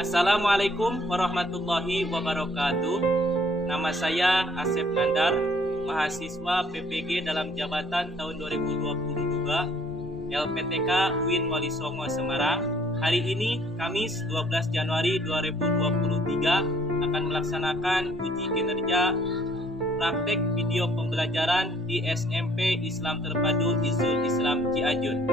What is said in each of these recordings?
Assalamualaikum warahmatullahi wabarakatuh. Nama saya Asep Nandar, mahasiswa PPG dalam jabatan tahun 2022 LPTK UIN Wali Songo Semarang. Hari ini Kamis 12 Januari 2023 akan melaksanakan uji kinerja praktek video pembelajaran di SMP Islam Terpadu Izul Islam Cianjur.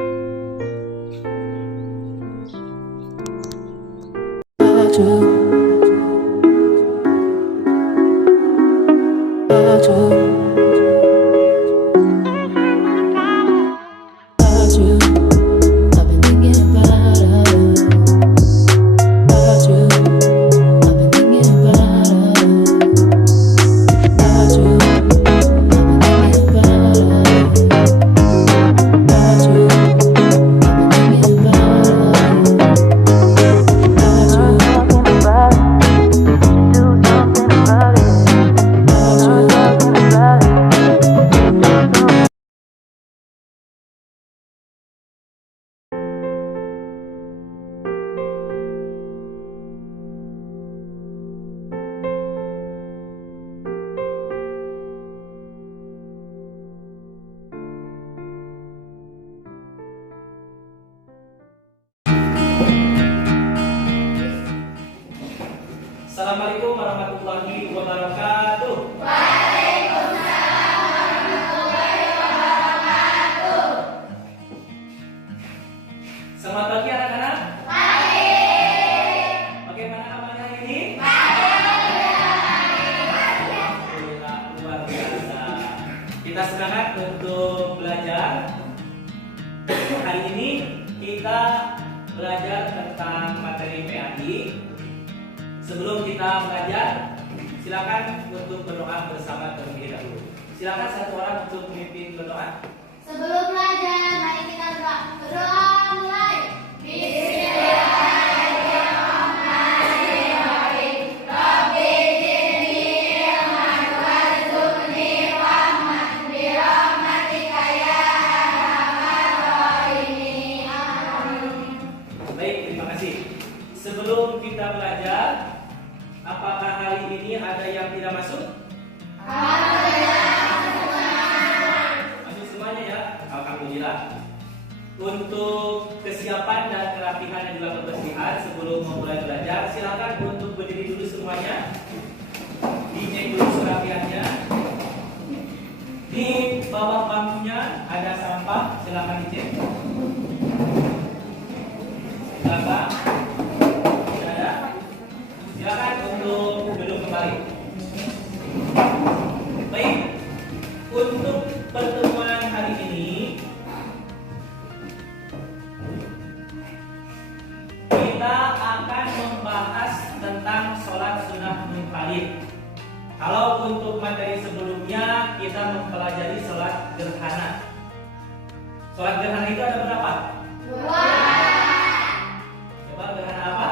Assalamualaikum warahmatullahi wabarakatuh. Waalaikumsalam warahmatullahi wabarakatuh. Selamat pagi anak-anak. Pagi. Bagaimana kabarnya hari ini? Alhamdulillah, luar biasa. Kita semangat untuk belajar. Hari ini kita belajar tentang materi PAI. Sebelum kita belajar, silakan untuk berdoa bersama terlebih dahulu. Silakan satu orang untuk memimpin berdoa. Sebelum belajar, mari kita berdoa mulai. Bismillahirrahmanirrahim. Rabbi zidni ilman warzuqni rahmah birahmatika ya arhamar rahimin. Amin. Baik, terima kasih. Sebelum kita belajar, apakah hari ini ada yang tidak masuk? Masuk semuanya ya? Alhamdulillah. Untuk kesiapan dan kerapihan dan juga kebersihan sebelum memulai belajar, silakan untuk berdiri dulu semuanya. Dicek dulu kerapiannya. Di bawah bangkunya ada sampah, silakan dicek. Silakan. Silakan untuk duduk kembali. Baik, untuk pertemuan hari ini kita akan membahas tentang sholat sunnah munfarid. Kalau untuk materi sebelumnya kita mempelajari sholat gerhana. Sholat gerhana itu ada berapa? Dua. Coba gerhana apa?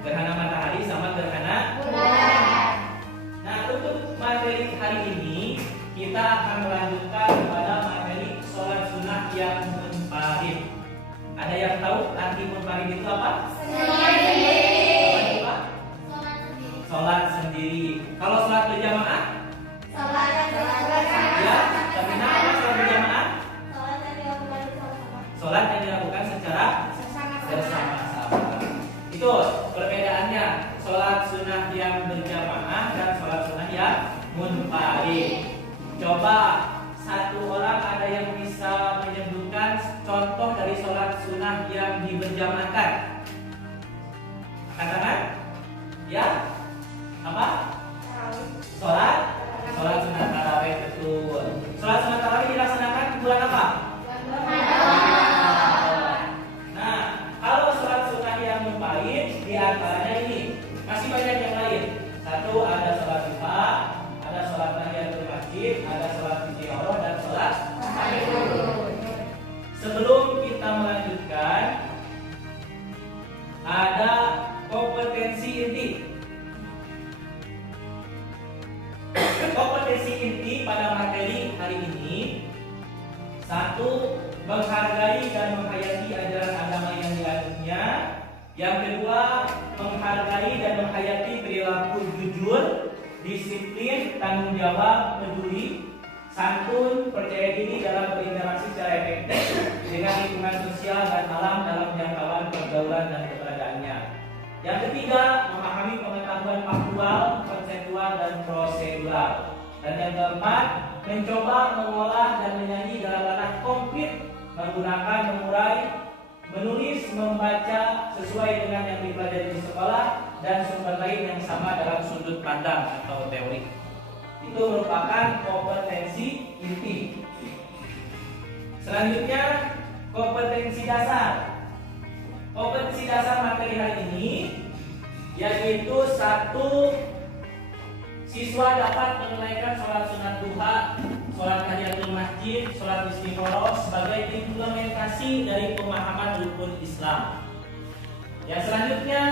Gerhana matahari sama gerhana Bulan. Nah, untuk materi hari ini kita akan melanjutkan pada materi sholat sunnah yang munfarid. Ada yang tahu arti munfarid itu apa? Sendiri. Apa? Sholat sendiri. Sholat sendiri. Kalau sholat berjamaah? Sholat yang dilakukan Ya, tapi nama sholat berjamaah? Sholat yang dilakukan bersama-sama. Sholat yang dilakukan secara bersama-sama. Itu perbedaannya sholat sunnah yang berjamaah dan sholat sunnah yang munfarid. Coba satu orang ada yang bisa menyebutkan contoh dari sholat sunnah yang diberjamaahkan? Katakan, ya? Apa? Sholat sunnah tarawih, betul. Sholat sunnah tarawih dilaksanakan di bulan apa? Nah, kalau sholat sunnah yang munfarid di antaranya ini masih banyak yang lain. Satu, ada sholat duha, ada sholat tahiyatul masjid, ada sholat istiqoroh dan sholat tahajud. Sebelum kita melanjutkan, ada kompetensi inti. Kompetensi inti pada materi hari ini, satu, menghargai dan menghayati ajaran agama yang dianutnya. Yang kedua, menghargai dan menghayati perilaku jujur, disiplin, tanggung jawab, peduli, santun, percaya diri dalam berinteraksi secara efektif dengan lingkungan sosial dan alam dalam jangkauan pergaulan dan keberadaannya. Yang ketiga, memahami pengetahuan faktual, konseptual, dan prosedural. Dan yang keempat, mencoba mengolah dan menyanyi dalam ranah konkret menggunakan mengurai, menulis, membaca sesuai dengan yang dipelajari di sekolah dan sumber lain yang sama dalam sudut pandang atau teori. Itu merupakan kompetensi inti. Selanjutnya, kompetensi dasar. Kompetensi dasar materi hari ini yaitu satu, siswa dapat menunaikan sholat sunat duha, sholat tahiyatul masjid, sholat istikharah sebagai implementasi dari pemahaman rukun Islam. Yang selanjutnya,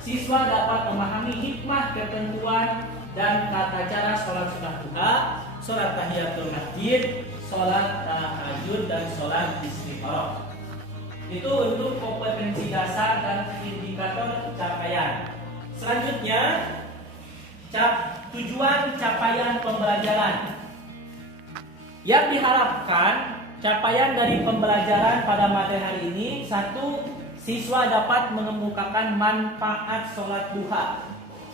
siswa dapat memahami hikmah, ketentuan, dan tata cara sholat sunat duha, sholat tahiyatul masjid, sholat tahajud, dan sholat istikharah. Itu untuk kompetensi dasar dan indikator capaian. Selanjutnya, tujuan capaian pembelajaran. Yang diharapkan capaian dari pembelajaran pada materi hari ini, satu, siswa dapat mengemukakan manfaat sholat duha,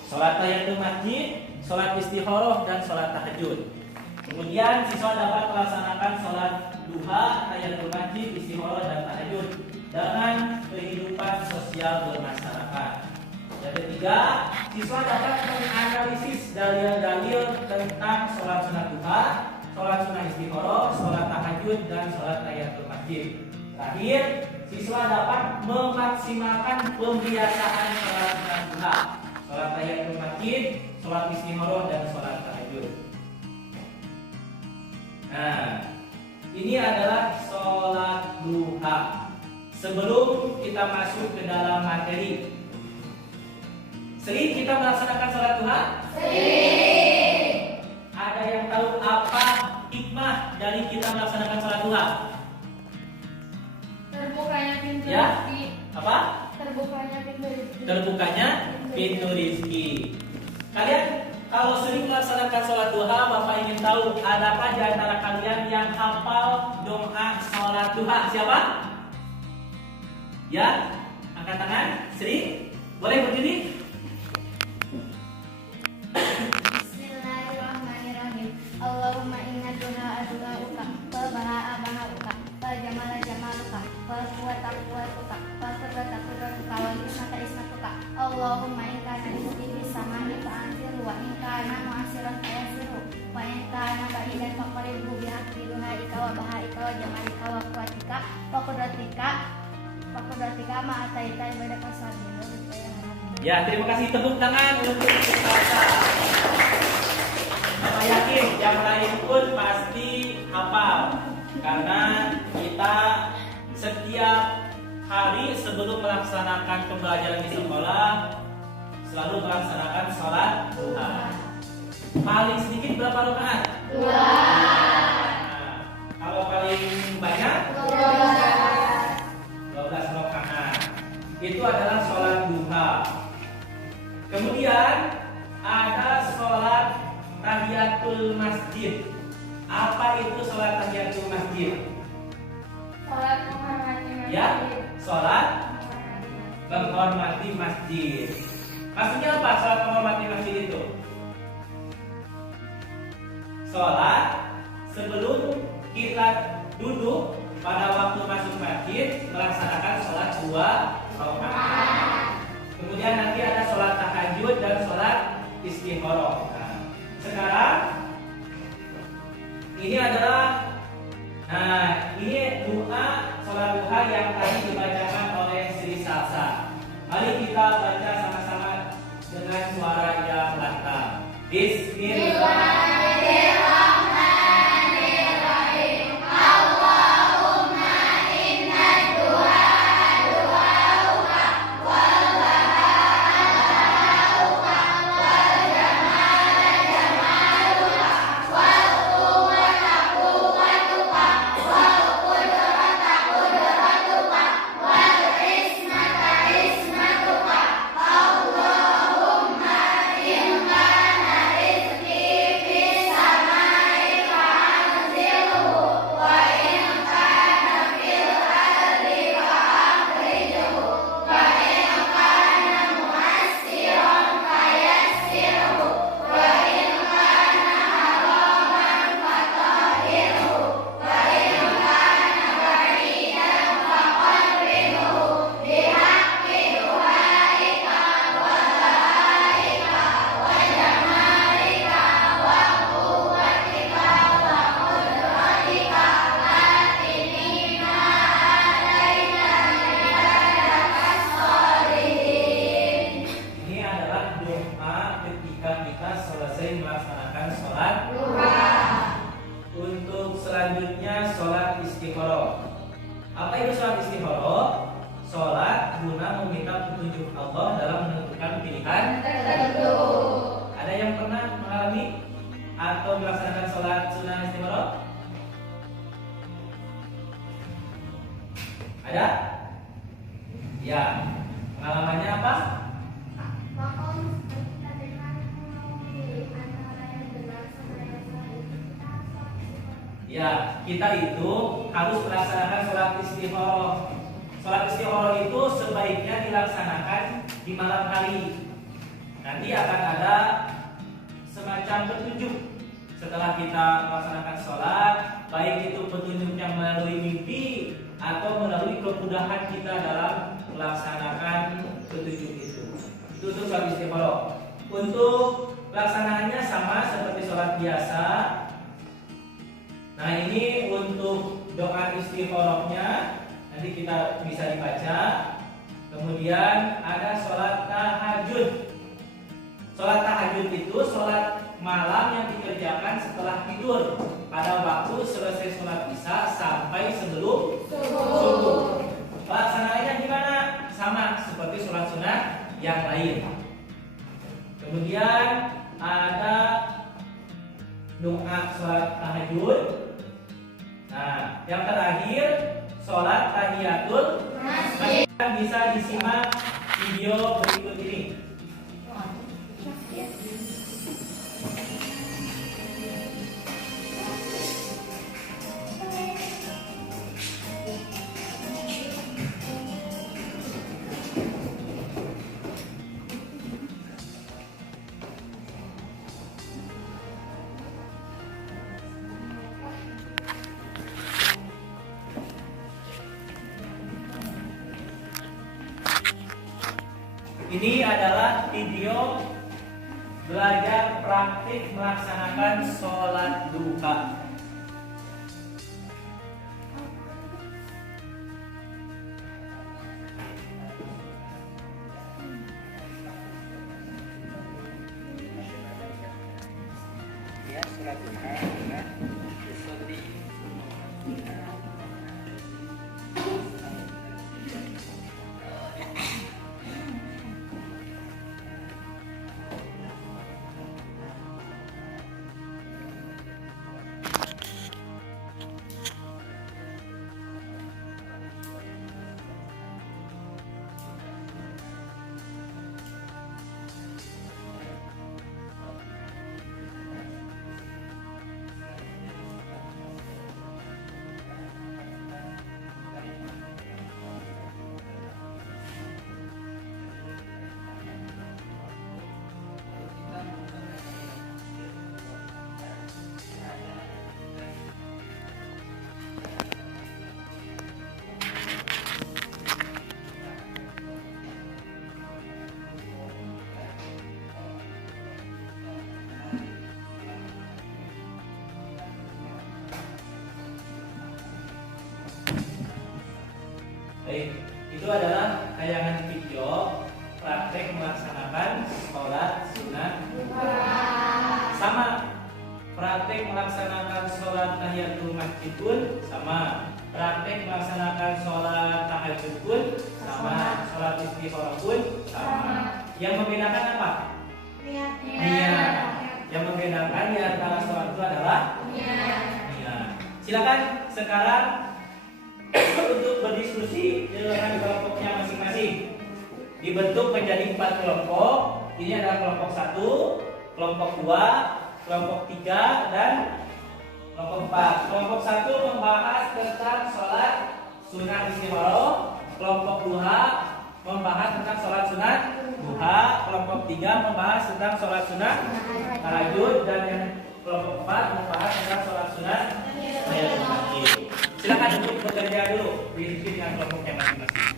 sholat tahiyatul masjid, sholat istikharah, dan sholat tahajud. Kemudian siswa dapat melaksanakan sholat duha, tahiyatul masjid, istikharah, dan tahajud dengan kehidupan sosial bermasyarakat. Yang ketiga, siswa dapat menganalisis dalil-dalil tentang sholat sunat duha, sholat sunat istikharah, sholat tahajud, dan sholat tahiyatul masjid. Terakhir, siswa dapat memaksimalkan pembiasaan sholat sunat duha, sholat tahiyatul masjid, sholat istikharah, dan sholat tahajud. Nah, ini adalah sholat duha. Sebelum kita masuk ke dalam materi, sering kita melaksanakan sholat duha? Sering. Ada yang tahu apa hikmah dari kita melaksanakan sholat duha? Terbukanya pintu Ya? rezeki. Apa? Terbukanya pintu rezeki. Terbukanya pintu rizki. Kalian kalau sering melaksanakan sholat duha, Bapak ingin tahu ada apa di antara kalian yang hafal doa sholat duha? Siapa? Ya? Angkat tangan. Sering? Boleh berdiri? Bismillahirrahmanirrahim. Allahumma inna duha'uka wa baha'uka wa jamaluka wa quwwatuka wa qudratuka wa ismatuka. Allahumma in kana rizqi bis samai fa anzilhu wa in kana mu'asiran fa yassirhu wa in kana ba'idan fa qaribhu bi haqqi duha'ika wa baha'ika wa jamalika wa quwwatika wa qudratika ma ataita ibadah kasabilu. Ya, terima kasih, tepuk tangan untuk Ustazah. Bapak yakin yang lain pun pasti hafal, karena kita setiap hari sebelum melaksanakan pembelajaran di sekolah selalu melaksanakan sholat duha. Paling sedikit berapa rakaat? 2. Nah, kalau paling banyak? 12 rakaat. Itu adalah sholat duha. Kemudian ada sholat tahiyatul masjid. Apa itu sholat tahiyatul masjid? Sholat menghormati masjid. Ya, sholat menghormati masjid. Maksudnya apa sholat menghormati masjid itu? Sholat sebelum kita duduk pada waktu masuk masjid melaksanakan sholat 2 rakaat. Kemudian nanti ada sholat tahajud dan sholat istikharah. Nah, sekarang ini adalah ini doa sholat duha yang tadi dibacakan oleh Sri Salsa. Mari kita baca sama-sama dengan suara yang lantang. Bismillah. istikharah, sholat guna meminta petunjuk Allah dalam menentukan pilihan tertentu. Ada yang pernah mengalami atau melaksanakan sholat sunnah istikharah? Ada? Ya. Pengalamannya apa? Ya, kita itu harus melaksanakan sholat istikharah. Sholat istikharah itu sebaiknya dilaksanakan di malam hari. Nanti akan ada semacam petunjuk setelah kita melaksanakan sholat, baik itu petunjuknya melalui mimpi atau melalui kemudahan kita dalam melaksanakan petunjuk itu. Itu untuk sholat istikharah. Untuk pelaksanaannya sama seperti sholat biasa. Nah, ini untuk doa istikharahnya nanti kita bisa dibaca. Kemudian ada sholat tahajud. Sholat tahajud itu sholat malam yang dikerjakan setelah tidur pada waktu selesai sholat isya sampai sebelum subuh. Pelaksanaannya gimana? Sama seperti sholat sunnah yang lain. Kemudian ada doa sholat tahajud. Nah, yang terakhir sholat tahiyatul masjid. Bisa disimak video berikut ini. Ini adalah video belajar praktik melaksanakan sholat duha. Ya, sholat duha. Baik, itu adalah tayangan video praktek melaksanakan sholat sunnah. Sama, praktek melaksanakan sholat tahiyatul masjid pun sama, praktek melaksanakan sholat tahajud pun sama, sholat istikharah pun sama. Yang membedakan apa? Niat. Yang membedakan di antara sholat itu adalah niat. Silakan sekarang untuk berdiskusi dengan kelompoknya masing-masing. Dibentuk menjadi 4 kelompok. Ini adalah kelompok 1, kelompok 2, kelompok 3, dan kelompok 4. Kelompok 1 membahas tentang sholat sunnah istikharah. Kelompok 2 membahas tentang sholat sunnah duha. Kelompok 3 membahas tentang sholat sunnah tahajud. Dan yang kelompok 4 membahas tentang sholat sunnah tahiyatul masjid. Silakan untuk bekerja dulu berdiskusi dengan kelompoknya masing-masing.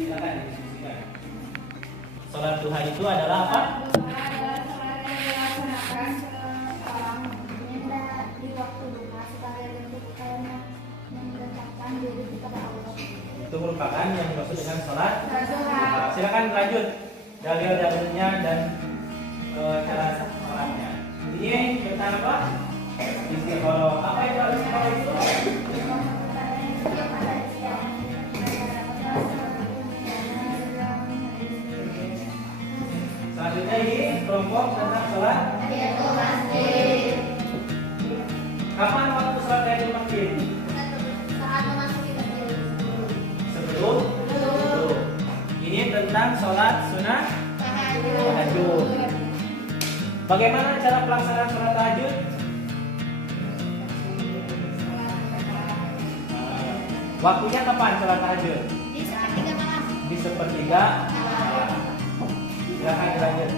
Silakan didiskusikan. Sholat duha itu adalah apa? merupakan yang dimaksud dengan sholat duha. Silakan lanjut dalil-dalilnya dan cara sholatnya. Ini tentang apa? Istiqoroh. Apa itu istiqoroh itu? Selanjutnya ini kelompok tentang sholat tahiyatul masjid. Kapan waktu sholat tahiyatul masjid? Saat memasuki masjid. Sebelum. Ini tentang sholat sunnah tahajud. Bagaimana cara pelaksanaan sholat tahajud? Waktunya kapan sholat tahajud? Di sepertiga malam. Di sepertiga malam. Silakan dilanjut.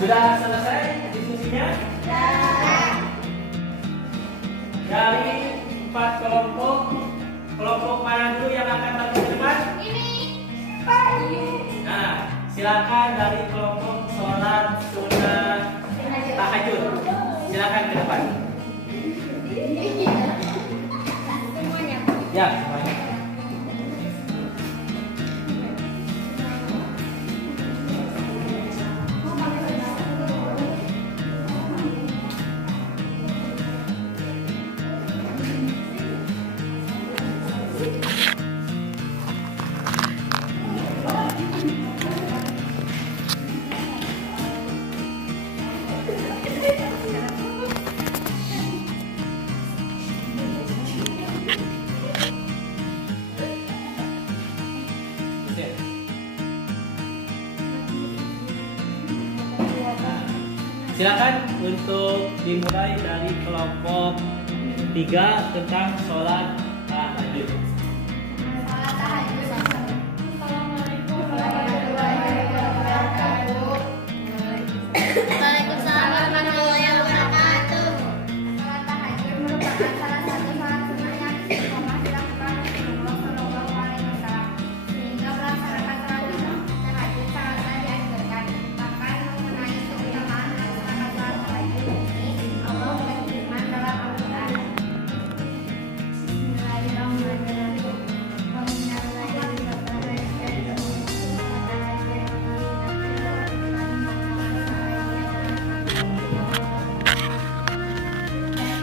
Sudah selesai diskusinya? Dari 4 kelompok, kelompok mana dulu yang akan tampil di depan? Ini. Nah, silakan dari kelompok sholat sunnah tahajud. Silakan ke depan. Semuanya. Ya, semuanya. Silakan untuk dimulai dari kelompok 3 tentang sholat tahajud. Sholat tahajud. Assalamualaikum warahmatullahi wabarakatuh. Waalaikumsalam warahmatullahi wabarakatuh. Sholat tahajud merupakan salah satu sholat sunnah yang istiqomah dilakukan Rasulullah Shallallahu Alaihi Wasallam. Sehingga melaksanakan sholat tahajud sangatlah dianjurkan. Bahkan mengenai keutamaan melaksanakan sholat tahajud ini, Allah berfirman dalam Al-Quran. Bismillahirrahmanirrahim. Wa minal laili fatahajjad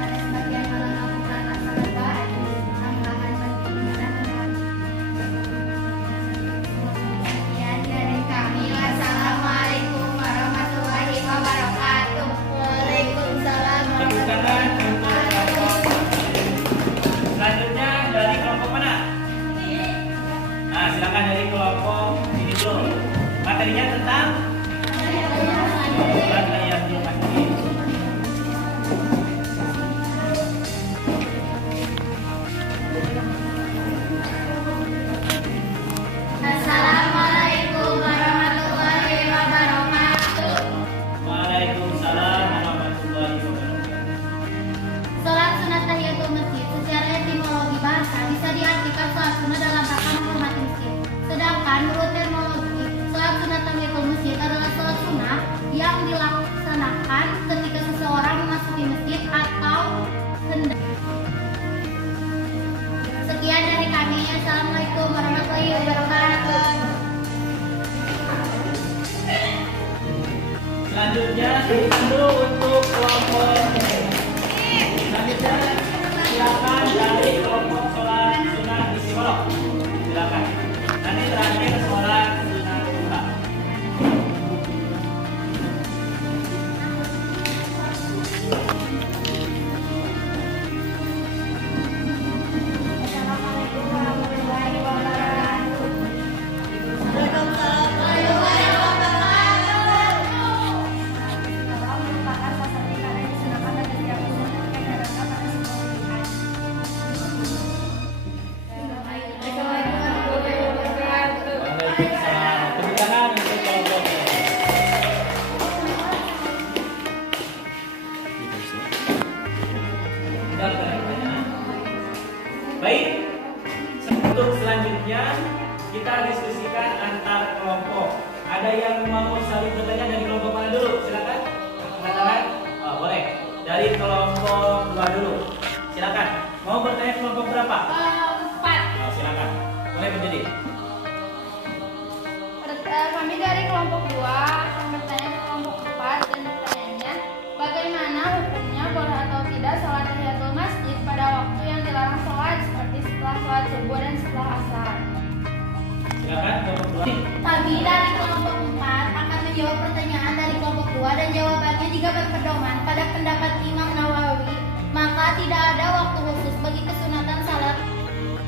pada sebagian malam lakukanlah salat tahajud tambahan bagi ibadah dan sekian dari kami. Wassalamualaikum warahmatullahi wabarakatuh. Waalaikumsalam Tepuk tangan untuk kelompok. Selanjutnya dari kelompok mana? Nah, silakan dari kelompok ini dulu. Materinya tentang sholat tahiyatul masjid. Assalamualaikum warahmatullahi wabarakatuh. Waalaikumsalam warahmatullahi wabarakatuh. Sholat sunat tahiyatul masjid secara etimologi bahasa bisa diartikan sholat sunat dalam rangka menghormati masjid. Sedangkan menurut terminologi, sholat sunat tahiyatul masjid adalah sholat sunnah yang dilaksanakan ketika seseorang memasuki masjid atau hendak. Sekian dari kami. Assalamualaikum warahmatullahi wabarakatuh. Selanjutnya dulu untuk kelompok. Selanjutnya silakan dari kelompok sholat sunnah istiqoroh. Silakan. Nanti terakhir sholat sunnah duha. Assalamualaikum warahmatullahi wabarakatuh. Waalaikumsalam warahmatullahi wabarakatuh. Salam merupakan salah satu ibadah yang disunahkan bagi setiap muslim terkait dengan pada sebuah pernikahan. Assalamualaikum warahmatullahi wabarakatuh. Waalaikumsalam. Tepuk tangan untuk kelompoknya. Sudah pertanyaan. Baik, untuk selanjutnya kita diskusikan antar kelompok. Ada yang mau saling bertanya dari kelompok mana dulu? Silakan. Angkat tangan. Oh, boleh. Dari kelompok 2 dulu. Silakan. Mau bertanya kelompok berapa? 4. Oh, silakan. Boleh berdiri. Kami dari kelompok 2 akan bertanya ke kelompok 4 dan pertanyaannya, bagaimana hukumnya boleh atau tidak sholat tahiyatul masjid pada waktu yang dilarang sholat seperti setelah sholat subuh dan setelah asar? Silakan kelompok 2. Kami dari kelompok 4 akan menjawab pertanyaan dari kelompok 2 dan jawabannya jika berpedoman pada pendapat Imam Nawawi, maka tidak ada waktu khusus bagi kesunatan salat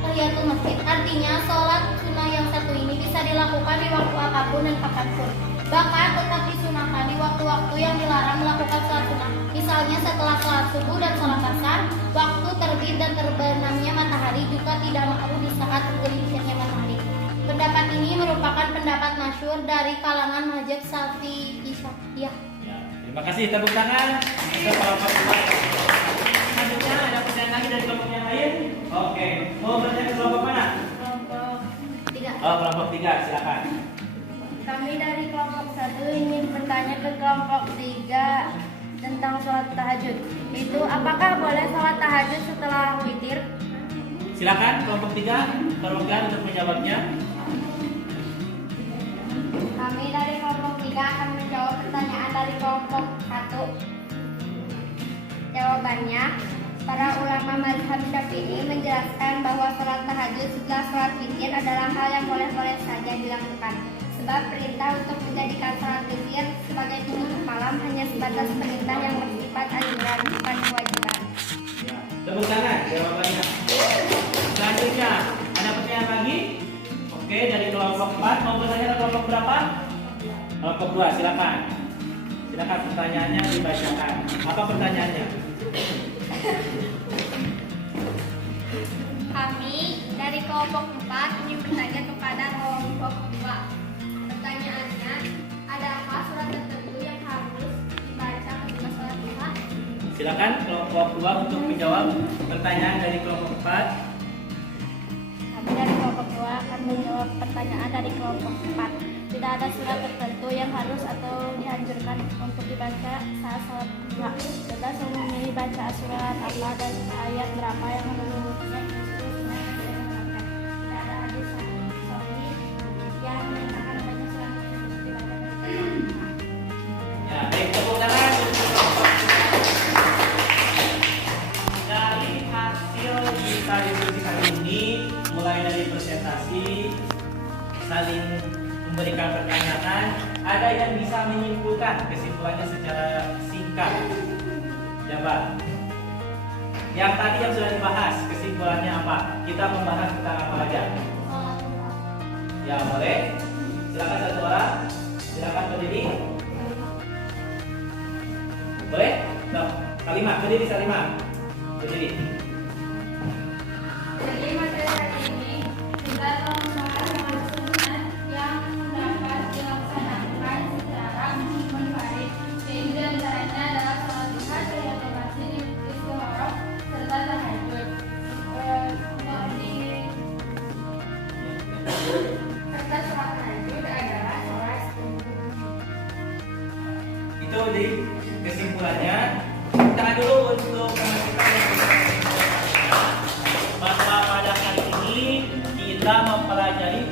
tahiyatul masjid. Artinya sholat sunnah yang satu ini bisa dilakukan di waktu apapun dan kapanpun. Bahkan tetap disunahkan di waktu-waktu yang dilarang melakukan sholat sunnah. Misalnya setelah sholat subuh dan sholat asar, waktu terbit dan terbenamnya matahari juga tidak makruh di saat tergelincirnya matahari. Pendapat ini merupakan pendapat masyhur dari kalangan mazhab Syafi'iyah. Ya, terima kasih. Tepuk tangan untuk kelompok 2. Selanjutnya ada pertanyaan lagi dari kelompok yang lain? Oke. Mau bertanya ke kelompok mana? Kelompok 3. Oh, kelompok 3. Silakan. Kami dari kelompok 1 ingin bertanya ke kelompok 3 tentang sholat tahajud. Itu apakah boleh sholat tahajud setelah witir? Silakan kelompok 3 perwakilan untuk menjawabnya. Kami dari kelompok 3 akan menjawab pertanyaan dari kelompok 1. Jawabannya, para ulama mazhab Syafi'i menjelaskan bahwa sholat tahajud setelah sholat witir adalah hal yang boleh-boleh saja dilakukan. Sebab perintah untuk menjadikan sholat witir sebagai penutup malam hanya sebatas perintah yang bersifat anjuran, bukan kewajiban. Ya, tepuk tangan jawabannya. Selanjutnya ada pertanyaan lagi? Oke, dari kelompok 4 mau bertanya ke kelompok berapa? Kelompok 2, silakan. Silakan pertanyaannya dibacakan. Apa pertanyaannya? Kami dari kelompok 4 ingin bertanya kepada kelompok 2. Pertanyaannya, adakah surat tertentu yang harus dibaca ketika sholat duha? Silakan kelompok 2 untuk menjawab pertanyaan dari kelompok 4. Kami dari kelompok 2 akan menjawab pertanyaan dari kelompok 4. Tidak ada surat tertentu yang harus atau dianjurkan untuk dibaca saat sholat duha. Bebas memilih baca surat apa dan ayat berapa yang menurutnya itu sunnah. Tidak ada hadis sahih yang menyatakan banyak surat tersebut dibaca. Ya, baik, tepuk tangan untuk kelompok 4. Dari hasil kita diskusi kali ini, mulai dari presentasi, saling memberikan pertanyaan, ada yang bisa menyimpulkan kesimpulannya secara singkat. Coba. Yang tadi yang sudah dibahas, kesimpulannya apa? Kita membahas tentang apa aja? Ya, boleh. Silakan satu orang. Silakan berdiri. Boleh? Nah, Kalimah, berdiri Salimah. Berdiri. Jadi materi hari ini kita membahas soal sunnah yang dapat dilaksanakan secara munfarid. Di antaranya adalah sholat duha, tahiyatul masjid, istigharah, serta tahajud. Serta sholat tahajud adalah sholat sunnah. Itu jadi kesimpulannya. Tangan dulu untuk teman-teman yang bahwa pada hari ini kita mempelajari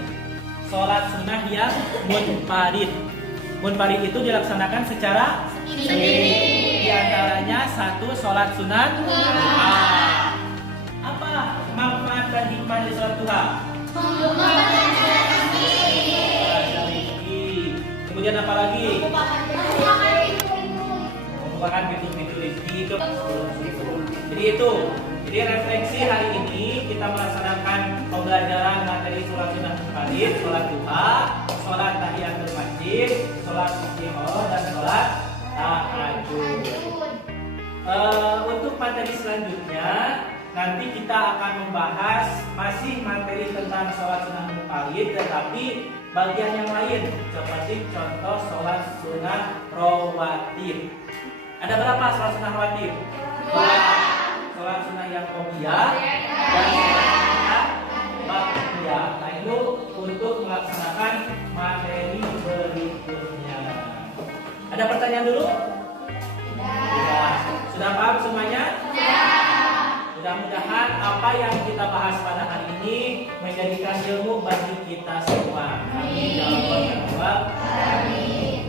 sholat sunnah yang munfarid. Munfarid itu dilaksanakan secara sendiri. Di antaranya satu sholat sunat duha. Apa manfaat dan hikmah dari sholat duha? Kemudian apa lagi? Membukakan pintu-pintu rezeki. Jadi itu. Jadi refleksi hari ini kita melaksanakan pembelajaran materi sholat sunnah munfarid, sholat duha, sholat tahiyatul masjid, sholat istigharah dan sholat tahajud. Untuk materi selanjutnya nanti kita akan membahas masih materi tentang sholat sunnah munfarid, tetapi bagian yang lain seperti contoh sholat sunnah rawatib. Ada berapa sholat sunnah rawatib? Sholat sunnah yang qobliyah dan sholat sunnah ba'diyah. Nah, itu untuk melaksanakan materi berikutnya. menjadikan ilmu bagi kita semua. Amin.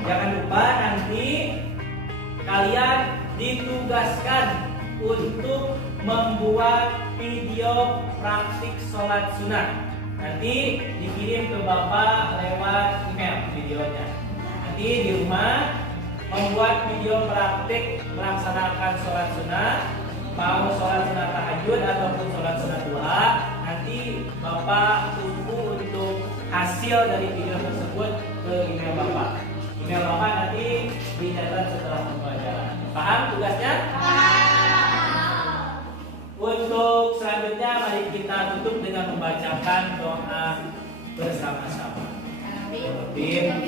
Jangan lupa nanti kalian ditugaskan untuk membuat video praktik sholat sunnah. Nanti dikirim ke Bapak lewat email videonya. Nanti di rumah membuat video praktik melaksanakan sholat sunnah, mau sholat sunnah tahajud ataupun sholat sunnah duha. Nanti Bapak tunggu untuk hasil dari video tersebut ke email Bapak. Email Bapak nanti dicatat setelah pembelajaran. Paham tugasnya? Untuk selanjutnya mari kita tutup dengan membacakan doa bersama-sama. Amin.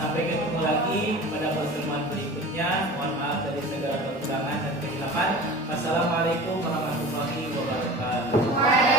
Sampai ketemu lagi pada pertemuan berikutnya. Mohon maaf dari segala kekurangan dan kesilapan. Wassalamualaikum warahmatullahi wabarakatuh.